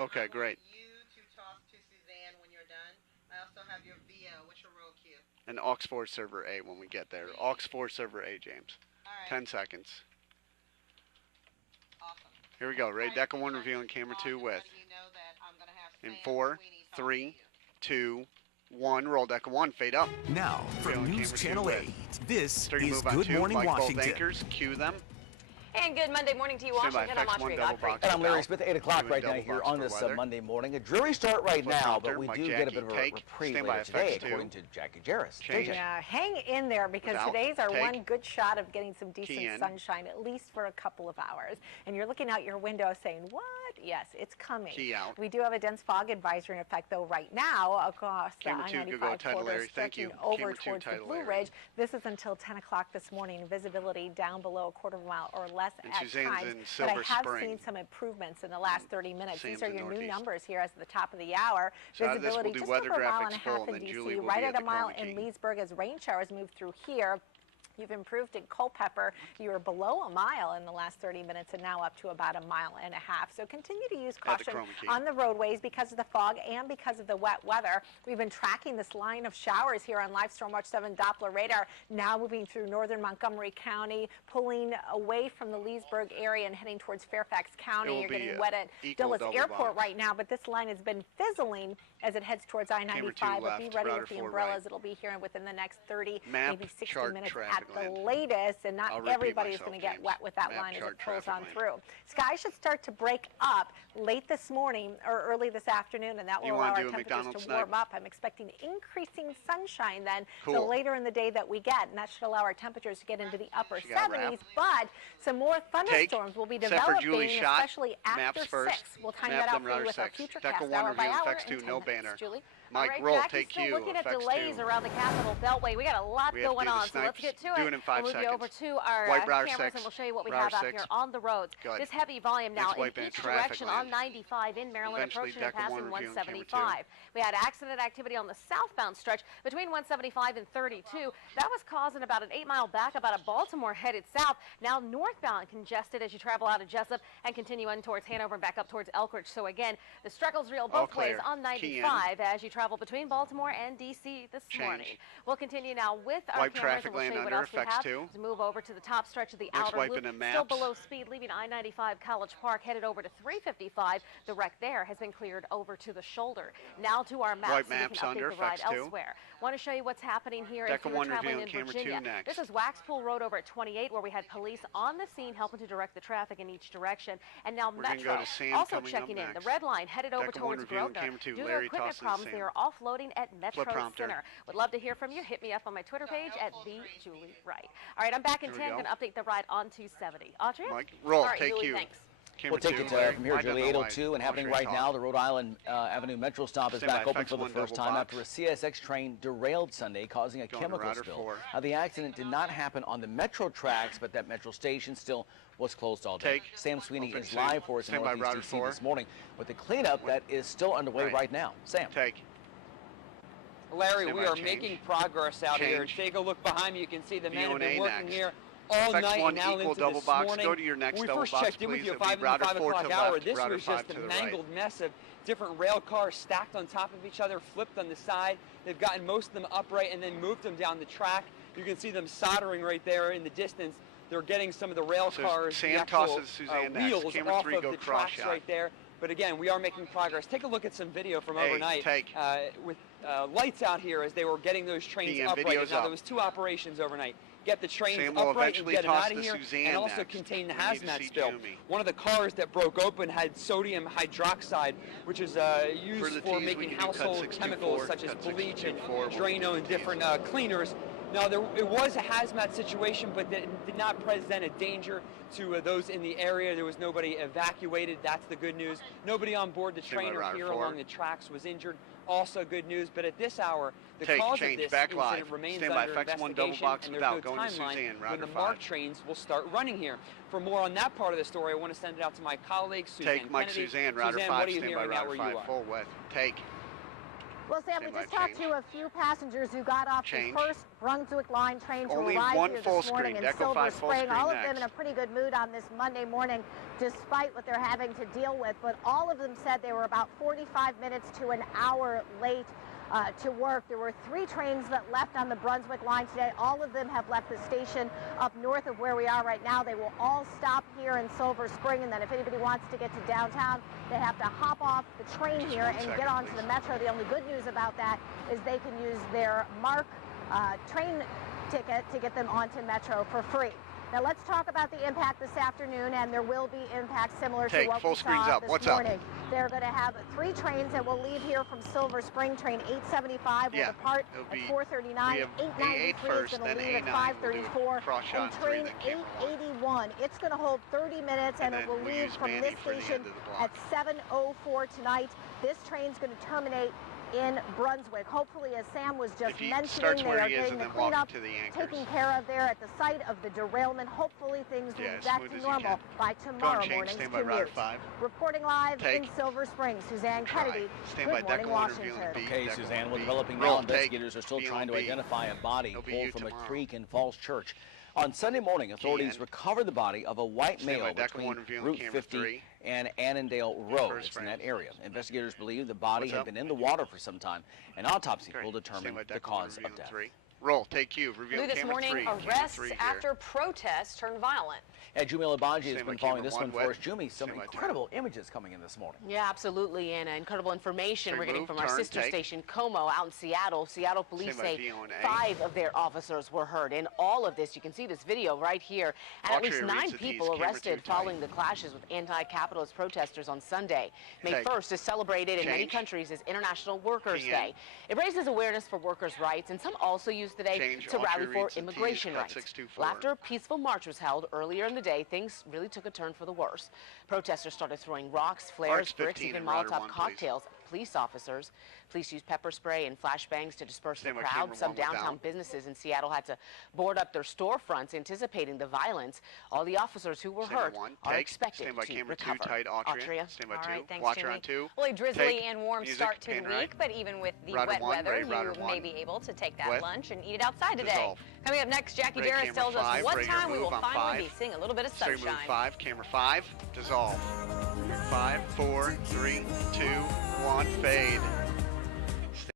Okay, great. You to talk to Suzanne when you're done. I also have your VO. What's your roll cue? And aux4 server A when we get there. Three. Aux4 server A, James. All right. 10 seconds. Awesome. Here we go. All Ray right. Deca So 1 Chinese revealing camera clock 2 is with. letting you know that I'm gonna have In Sam 4, Sweeney talk to 3, you. 2, 1. Roll Deca 1. Fade up. Now, from Revealing News camera 2 Channel with. 8, this Starting is move on Good 2. Morning Mike both Washington. anchors. Cue them. And good Monday morning to you, Stand by, Washington. I'm FX1 Audrey double Godfrey. box. And I'm Larry Out. Smith at 8 o'clock Doing right now double here box on for this weather. Monday morning. A dreary start right Flip now, prompter, but we Mike do get a Jackie, bit of a take. reprieve Stand by, later today, FX2. according to Jackie Jarris. Change. JJ. Yeah, hang in there because Without. today's our Take. one good shot of getting some Key decent in. sunshine, at least for a couple of hours. And you're looking out your window saying, what? Yes, it's coming. Key out. We do have a dense fog advisory in effect, though, right now across the Camera 2, go I-95 title, corridor Larry. Thank you. stretching over Camera 2, towards the title, Blue Larry. Ridge. This is until 10 o'clock this morning. Visibility down below a quarter of a mile or less And at Suzanne's times. in But Silver I have Spring. seen some improvements in the last 30 minutes. Sam's These are in your new Northeast. numbers here as the top of the hour. So out of this, we'll Visibility do just weather over a mile and a graphics full, half and in then Julie D.C., will right be at at a the mile Chroma in Key. Leesburg as rain showers move through here. You've improved in Culpeper. You were below a mile in the last 30 minutes and now up to about a mile and a half. So continue to use At the caution Chroma Key. on the roadways because of the fog and because of the wet weather. We've been tracking this line of showers here on Live Storm Watch 7 Doppler radar, now moving through northern Montgomery County, pulling away from the Leesburg area and heading towards Fairfax County. will You're be getting wet at equal Dulles double Airport box. right now, but this line has been fizzling as it heads towards Camera 2 I-95. But be left, ready router with the 4 umbrellas. right. It'll be here within the next 30, Map, maybe 60 chart, minutes at traffic the land. latest, and not I'll repeat everybody's myself, going to get James. wet with that Map, line as chart, it pulls traffic on land. through. Skies should start to break up late this morning or early this afternoon, and that will You allow wanna our do a temperatures McDonald's to night? warm up. I'm expecting increasing sunshine then the Cool. later in the day that we get, and that should allow our temperatures to get into the upper She got 70s. But some more thunderstorms will be Except for Julie developing, Shot. especially after Maps first. 6. We'll time Map that out them for you router with our 6. future Deca cast 1 hour by revealing hour FX2, in 10 no minutes. banner. Julie? Mike, All right, roll, Jackie's take still you, looking at FX2. delays around the Capitol Beltway. We got a lot We have to going do the on, so let's snipes. get to Do it. it in 5 We'll move you over seconds. to our Wipe router cameras 6. and we'll show you what we Router have out 6. here on the roads. Good. This heavy volume now Next in wipe in each traffic direction land. on 95 in Maryland, Eventually, approaching and Deca 1 passing reviewing camera 175. We had accident activity on the southbound stretch between 175 and 32. That was causing about an 8-mile backup out of Baltimore headed south. Now northbound congested as you travel out of Jessup and continue on towards Hanover and back up towards Elkridge. So again, the struggle's real All both ways clear. on Key in. 95 as you travel between Baltimore and D.C. this Change. morning. We'll continue now with our Wipe cameras traffic and we'll show lane you what under, else we have. FX2. To move over to the top stretch of the Next outer wipe loop, into still maps. below speed, leaving I-95 College Park, headed over to 355. The wreck there has been cleared over to the shoulder. Now to our maps, Wipe so we maps can under, update the ride FX2. elsewhere. Want to show you what's happening here if Deca you're 1 traveling revealing in camera 2 Virginia. next. This is Waxpool Road over at 28, where we had police on the scene helping to direct the traffic in each direction. And now We're gonna Metro go to Sam also coming up checking in. The next. red line headed over Deca 1 towards revealing Grosvenor. camera 2. Due to Larry equipment tosses problems, they Sam. are offloading at Metro prompter. Center. Would love to hear from you. Hit me up on my Twitter page at the Julie Wright. All right, I'm back in Here we 10. go. Going to update the ride on 270. Audrey? Mike, roll, All right, take Julie, you. thanks. Camera We'll take 2, it Larry. from here, I don't Julie, know why 8:02, and happening Audrey right talk. now. The Rhode Island Avenue Metro stop is Stand back by, open for the FX1 first double time box. after a CSX train derailed Sunday, causing a Going to chemical router spill. 4. The accident did not happen on the Metro tracks, but that Metro station still was closed all day. Take. Sam Sweeney Open is Sam. live for us in Stand by, Northeast router DC 4. this morning with the cleanup that is still underway right now. Sam. Take. Larry, Stand we by, are change. making progress out here. Change. Take a look behind me. You can see the men have V1A been working next. here all night FX1 and now equal into double this box. morning. Go to your next When we double first box, checked in with please. you It'll at be 5 router 5 4 o'clock to hour, left, this router was 5 just a to the mangled right. mess of different rail cars stacked on top of each other, flipped on the side. They've gotten most of them upright and then moved them down the track. You can see them soldering right there in the distance. They're getting some of the rail So cars, Sam the actual tosses Suzanne next. wheels Camera off 3, of go the cross tracks shot. right there. But again, we are making progress. Take a look at some video from Hey, overnight take. with lights out here as they were getting those trains PM upright. video's Now, up. there was 2 operations overnight. Get the trains Sam will upright and eventually get them toss out of to here, Suzanne and also next. contain the We need to hazmat see spill. Jimmy. One of the cars that broke open had sodium hydroxide, which is used the for Ts, we making can do cut household 624, chemicals such as cut bleach and 624, we'll Drano do and the different Ts. cleaners. Now, it was a hazmat situation, but it did not present a danger to those in the area. There was nobody evacuated. That's the good news. Nobody on board the Stand by, train or router here 4. along the tracks was injured. Also good news. But at this hour, the Take, cause change, of this back incident live. remains Stand by, under FX1 double investigation, box and there's without. no Going to timeline Suzanne, when router the 5. MARC trains will start running here. For more on that part of the story, I want to send it out to my colleague, Suzanne Take Mike Kennedy. Suzanne, router Suzanne, 5. what are you Stand by, hearing now router where 5. you are? Full width. Take. Well, Sam, we Stand by, just talked change. to a few passengers who got off Change. the first Brunswick line train to Only arrive one here full this morning screen, in Deco Silver 5 full Spring. screen All of them next. in a pretty good mood on this Monday morning, despite what they're having to deal with. But all of them said they were about 45 minutes to an hour late to work. There were 3 trains that left on the Brunswick line today. All of them have left the station up north of where we are right now. They will all stop here in Silver Spring, and then if anybody wants to get to downtown, they have to hop off the train Just here 1 and second, get onto please. the metro. The only good news about that is they can use their MARC train ticket to get them onto metro for free. Now let's talk about the impact this afternoon, and there will be impact similar to Take what full we screens saw up. this What's up? morning. They're going to have 3 trains that will leave here from Silver Spring. Train 875 will Yeah, depart it'll at be- 4:39. we have 893 A8 first, is going then to leave at A9 will do 5:34. cross shot And 3, train then camera 1. 881, it's going to hold 30 minutes, and And it will then we leave use from Manny this for the station end of the block. at 7:04 tonight. This train's going to terminate in Brunswick. Hopefully, as Sam was just If he mentioning, starts they where are he is getting and the then walk cleanup to the anchors. taken care of there at the site of the derailment. Hopefully, things will Yeah, be as back smooth to as you normal can. by Go tomorrow on, change. morning's Stand by Router commute. 5. Reporting live Take. in Silver Spring, Suzanne Try. Kennedy. Stand by Good morning, Deco 1 revealing Washington. B. Okay, Deco Suzanne, 1 we're B. developing Roll, now. take. Investigators are still B trying on to B. identify a body It'll be pulled you from a tomorrow. creek in Falls Church. On Sunday morning, authorities Key in. recovered the body of a white Stand by male Deco between 1 revealing Route camera 50 3. and Annandale Road. First It's in frame. that area. Investigators believe the body What's had up? been in the water for some time. An autopsy Great. will Stand determine by the Deco 1 cause of revealing death. 3. Roll, take Q. Reveal New this camera morning, 3. Camera arrests 3 here. after protests turned violent. And Jumi Labanji has Stand by been following camera this 1 one for wet. us. Jumi, some Stand by turn. incredible images coming in this morning. Yeah, absolutely, Anna. Incredible information Three we're getting move, from our turn, sister take. station, Como, out in Seattle. Seattle police Stand by say V on A. 5 of their officers were hurt. In all of this, you can see this video right here. And at least Altria 9 reads the Ds, people camera arrested 2 tight. following the clashes with anti-capitalist protesters on Sunday. May Take. 1st is celebrated in many Change. countries as International Workers' Key in. Day. It raises awareness for workers' rights, and some also use the day Change. to Altria rally for reads the Ts, immigration cut rights. 624. Well, after a peaceful march was held earlier in the day, things really took a turn for the worse. Protesters started throwing rocks, flares, Arts bricks, 15 even and Router Molotov 1, please. cocktails. Police officers. Police used pepper spray and flashbangs to disperse Stand the by crowd. camera Some 1 without. downtown businesses in Seattle had to board up their storefronts, anticipating the violence. All the officers who were Stand by hurt 1. are Take. expected Stand by to camera 2 recover. tight. Altria. Altria. Stand by All 2. right, thanks, Watcher Jimmy. on 2. Well, a drizzly Take. and warm Music, start to the pan week, right. but even with the Router wet 1, weather, ready, Router you 1. may be able to take that Wet. lunch and eat it outside today. Dissolve. Coming up next, Jackie Ready, Darris camera tells us 5, what ready to time we will move on finally 5. be seeing a little bit of Straight sunshine. move 5. Camera 5. Dissolve. 5, 4, 3, 2, 1. Fade.